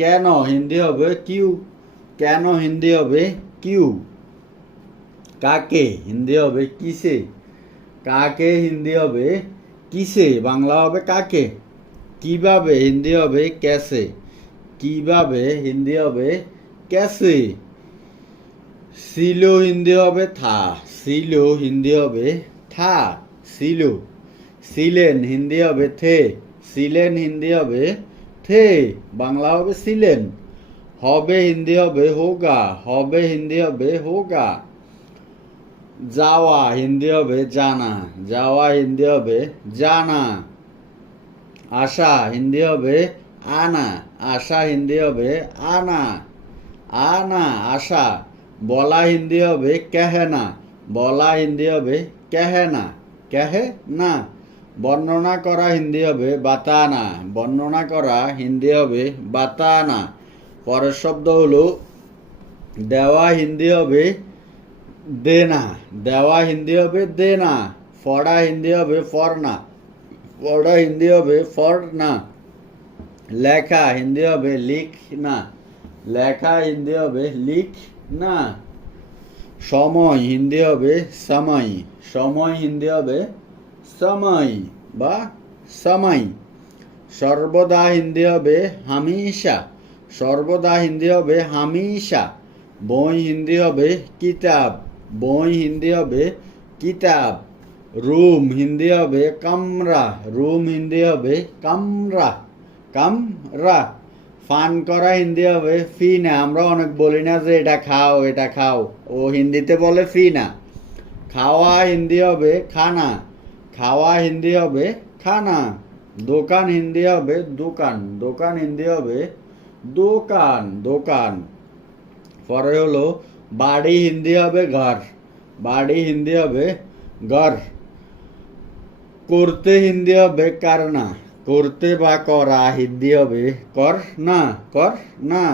কেন হিন্দি হবে কিউ কেন হিন্দি হবে কিউ কাকে হিন্দি হবে কিসে কাকে হিন্দি হবে কিসে বাংলা হবে কাকে কীভাবে হিন্দি হবে ক্যাসে কীভাবে হিন্দি হবে ক্যাসে সিলো হিন্দি হবে থা সিলো হিন্দি হবে থা সিলো সিলেন হিন্দি হবে থে সিলেন হিন্দি হবে থে বাংলা হবে সিলেন, হবে হিন্দি হবে হোগা, হবে হিন্দি হবে হোগা। যাওয়া হিন্দি হবে জানা, যাওয়া হিন্দি হবে জানা। আশা হিন্দি হবে আনা আশা হিন্দি হবে আনা। আনা আশা বলা হিন্দি হবে কেহেনা, বলা হিন্দি হবে কেহেনা কেহে না বর্ণনা করা হিন্দি হবে বাতানা বর্ণনা করা হিন্দি হবে বাতানা পরের শব্দ হলো দেওয়া হিন্দি হবে দেনা দেওয়া হিন্দি হবে দেনা ফড়া হিন্দি হবে ফরনা পড়া হিন্দি হবে ফরনা লেখা হিন্দি হবে লিখ না লেখা হিন্দি হবে লিখ না সময় হিন্দি হবে সময় সময় হিন্দি হবে সময় বা সময় সর্বদা হিন্দি হবে হামিশা। সর্বদা হিন্দি হবে হামিশা। বই হিন্দি হবে কিতাব। বই হিন্দি হবে কিতাব। রুম হিন্দি হবে কামরা। রুম হিন্দি হবে কামরা। কামরা। ফান করা হিন্দি হবে ফি না আমরা অনেক বলি না যে এটা খাও এটা খাও। ও হিন্দিতে বলে ফি না খাওয়া হিন্দি হবে খানা। খাওয়া হিন্দি হবে খানা দোকান হিন্দি হবে দোকান দোকান হিন্দি হবে দোকান দোকান পরে হলো বাড়ি হিন্দি হবে ঘর বাড়ি হিন্দি হবে ঘর করতে হিন্দি হবে কারনা করতে বা করা হিন্দি হবে কর না কর না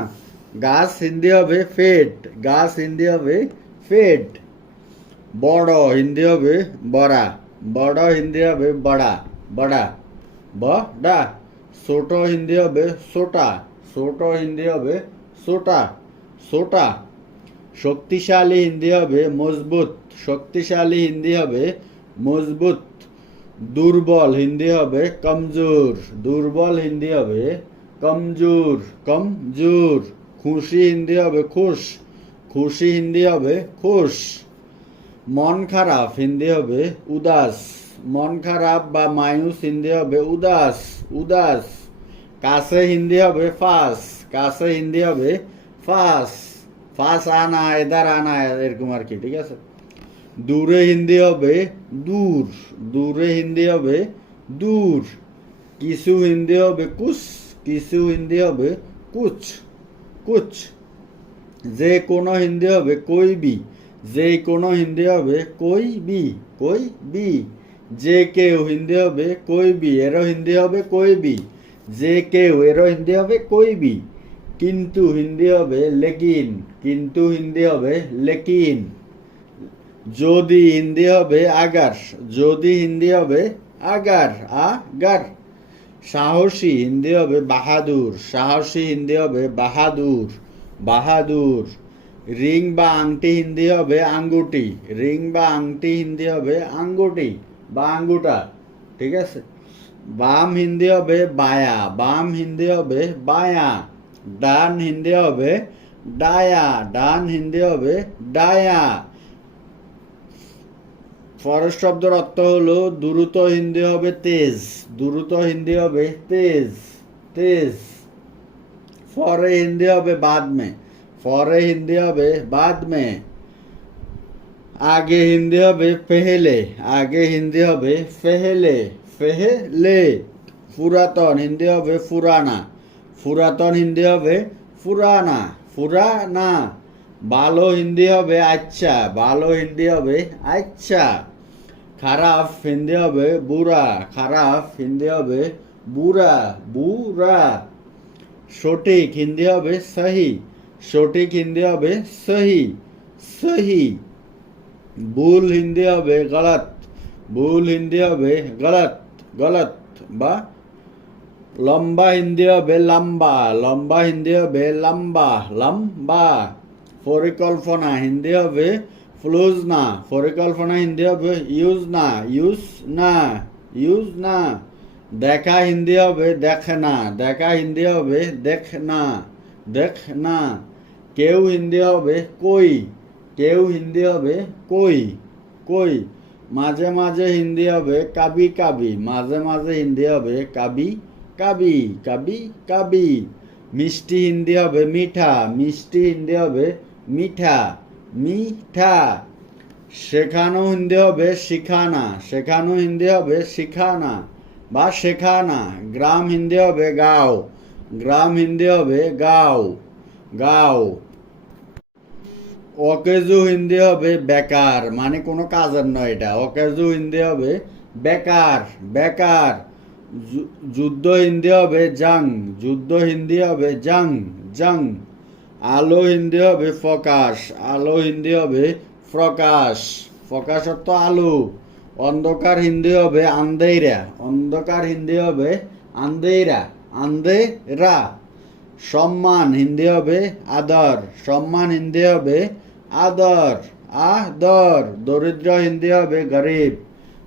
গাছ হিন্দি হবে ফেট গাছ হিন্দি হবে ফেট বড় হিন্দি হবে বড়া বড় হিন্দি হবে বড়া বড়া বড়া ছোট হিন্দি হবে ছোটা ছোট হিন্দি হবে ছোটা ছোটা শক্তিশালী হিন্দি হবে মজবুত শক্তিশালী হিন্দি হবে মজবুত দুর্বল হিন্দি হবে কমজোর দুর্বল হিন্দি হবে কমজোর কমজোর খুশি হিন্দি হবে খুশ খুশি হিন্দি হবে খুশ মন খারাপ, হিন্দি হবে উদাস। মন খারাপ বা মায়ুস, হিন্দি হবে উদাস উদাস। কাছে হিন্দি হবে ফাস, কাছে হিন্দি হবে ফাস। ফাস আনা, এদার আনা, এরকম আর কি, ঠিক আছে? দূরে হিন্দি হবে দূর, দূরে হিন্দি হবে দূর। কিছু হিন্দি হবে কুছ, কিছু হিন্দি হবে কুছ কুছ। যে কোনো হিন্দি হবে কইবি বি যে কোনো হিন্দি হবে, কই বি কই বি। যে কেউ হিন্দি হবে, কই বি। এরও হিন্দি হবে, কই বি। যে কেউ, এরও হিন্দি হবে, কই বি। কিন্তু হিন্দি হবে লেকিন, কিন্তু হিন্দি হবে লেকিন। যদি হিন্দি হবে আগার, যদি হিন্দি হবে আগার আগার। সাহসী হিন্দি হবে বাহাদুর, সাহসী হিন্দি হবে বাহাদুর বাহাদুর। রিং বা আংটি হিন্দি হবে আঙ্গুটি। রিং বা আংটি হিন্দি হবে আঙ্গুটি বা আঙ্গুটা, ঠিক আছে? বাম হিন্দি হবে বায়া, বাম হিন্দি হবে বায়া, ডান হিন্দি হবে ডায়া, ডান হিন্দি হবে ডায়া। পরের শব্দের অর্থ হলো দ্রুত হিন্দি হবে তেজ, দ্রুত হিন্দি হবে তেজ তেজ। ফরে হিন্দি হবে বাদ মে ফরে হিন্দি হবে বাদ মে আগে হিন্দি হবে পেহেলে আগে হিন্দি হবে ফেহেলে ফেহেলে পুরাতন হিন্দি হবে ফুরানা পুরাতন হিন্দি হবে ফুরানা ফুরানা ভালো হিন্দি হবে আচ্ছা ভালো হিন্দি হবে আচ্ছা খারাপ হিন্দি হবে বুড়া খারাপ হিন্দি হবে বুড়া বুড়া সঠিক হিন্দি হবে সহি সঠিক হিন্দি হবে সহি সহি। ভুল হিন্দি হবে গলত, ভুল হিন্দি হবে গলত গলত বা লম্বা হিন্দি হবে লম্বা লম্বা হিন্দি হবে লম্বা লম্বা। পরিকল্পনা, হিন্দি হবে ফ্লুজ না, পরিকল্পনা, হিন্দি হবে ইউজ না ইউজ না ইউজ না। দেখা হিন্দি হবে দেখ না, দেখা হিন্দি হবে দেখ না দেখ না। কেউ হিন্দি হবে কই কেউ হিন্দি হবে কই কই মাঝে মাঝে হিন্দি হবে কাবি কাবি মাঝে মাঝে হিন্দি হবে কাবি কাবি কাবি কাবি মিষ্টি হিন্দি হবে মিঠা মিষ্টি হিন্দি হবে মিঠা মিঠা শেখানো হিন্দি হবে শিখানা শেখানো হিন্দি হবে শিখানা বা শেখানা গ্রাম হিন্দি হবে গাও গ্রাম হিন্দি হবে গাও গাও অকেজু হিন্দি হবে বেকার মানে কোনো কাজের নয় এটা অকেজু হিন্দি হবে বেকার বেকার যুদ্ধ হিন্দি হবে জাং যুদ্ধ হিন্দি হবে জাং জাং আলো হিন্দি হবে ফকাশ আলো হিন্দি হবে প্রকাশ প্রকাশ অর্থ আলো অন্ধকার হিন্দি হবে আন্দেরা অন্ধকার হিন্দি হবে আন্দেরা আন্দেরা সম্মান হিন্দি হবে আদর সম্মান হিন্দি হবে আদর। আদর দরিদ্র হিন্দি হবে গরিব।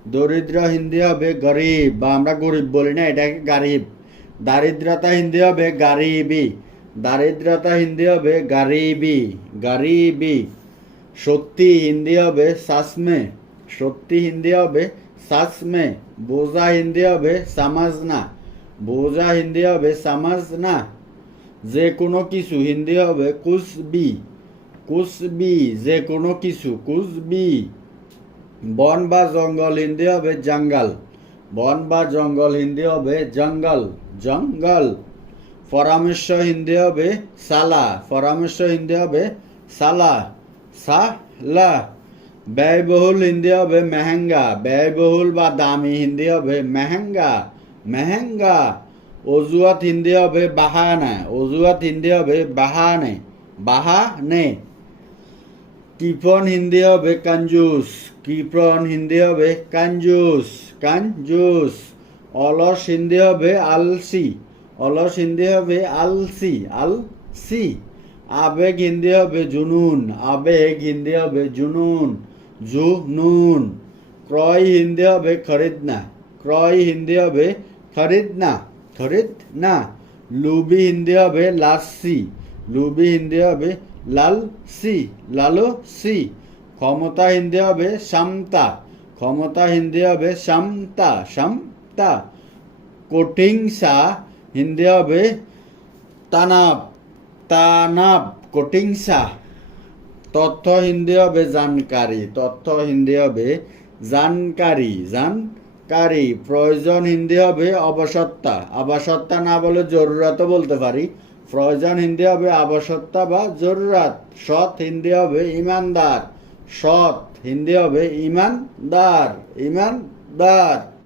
দরিদ্র হিন্দি হবে গরিব। বা আমরা গরিব বলি না, এটাকে গরিব। দারিদ্রতা হিন্দি হবে গারিবি। দারিদ্রতা হিন্দি হবে গারিবি। গারিবি। সত্যি হিন্দি হবে সাসমে। সত্যি হিন্দি হবে সাসমে। বোঝা হিন্দি হবে সামাজনা। বোঝা হিন্দি হবে সামাজনা। যে কোনো কিছু হিন্দি হবে কুসবি। কুসবি যে কোনো কিছু, কুসবি। বন বা জঙ্গল, হিন্দি হবে জঙ্গল। বন বা জঙ্গল, হিন্দি হবে জঙ্গল। জঙ্গল। পরামর্শ হিন্দি হবে সালা। পরামর্শ হিন্দি হবে সালা। সালা। ব্যয়বহুল, হিন্দি হবে মেহেঙ্গা। ব্যয়বহুল বা দামি, হিন্দি হবে মেহেঙ্গা। মেহেঙ্গা। অজুয়াত হিন্দি হবে বাহানা। অজুয়াত হিন্দি হবে বাহানে। বাহানে। কিপন হিন্দি হবে কাঞ্জুস কিপন হিন্দি হবে কাঞ্জুস কাঞ্জুস অলস হিন্দি হবে আলসি অলস হিন্দি হবে আলসি আলসি আবেগ হিন্দি হবে জুনুন আবেগ হিন্দি হবে জুনুন জুনুন ক্রয় হিন্দি হবে খরিদনা ক্রয় হিন্দি হবে খরিদনা খরিদ না লুবি হিন্দি হবে লাসি লুবি হিন্দি হবে লাল সি, লালো সি। ক্ষমতা হিন্দি হবে সামতা। ক্ষমতা হিন্দি হবে সামতা সামতা। কোটিংসা হিন্দি হবে তানাব তানাব কোটিংসা তথ্য হিন্দি হবে জানকারি, তথ্য হিন্দি হবে জানকারি জানকারি। প্রয়োজন হিন্দি হবে আবশ্যকতা আবশ্যকতা না বলে জরুরতও বলতে পারি। প্রয়োজন হিন্দি হবে আবশ্যকতা বা জরুরাত। সৎ হিন্দি হবে ইমানদার। সৎ হিন্দি হবে ইমানদার। ইমানদার।